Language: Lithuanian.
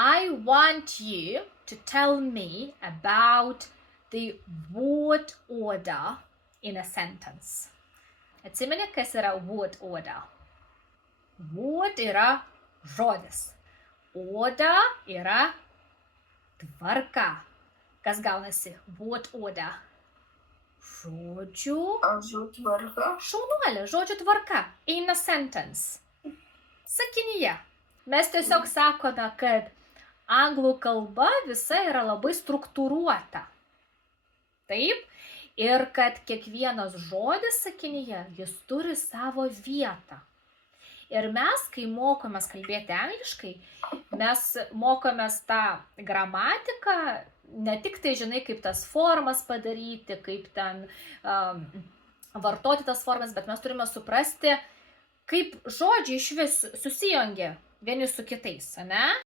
I want you to tell me about the word order in a sentence. Atsimeni, kas yra word order? Word yra žodis. Order yra tvarka. Kas gaunasi? Word order. Žodžių tvarka. Šaunuolė, žodžių tvarka. In a sentence. Sakinyje. Mes tiesiog sakome, kad anglų kalba visa yra labai struktūruota. Taip? Ir kad kiekvienas žodis sakinyje, jis turi savo vietą. Ir mes, kai mokomės kalbėti angliškai, mes mokomės tą gramatiką, ne tik tai žinai, kaip tas formas padaryti, kaip ten vartoti tas formas, bet mes turime suprasti, kaip žodžiai iš vis susijungia vieni su kitais, ne?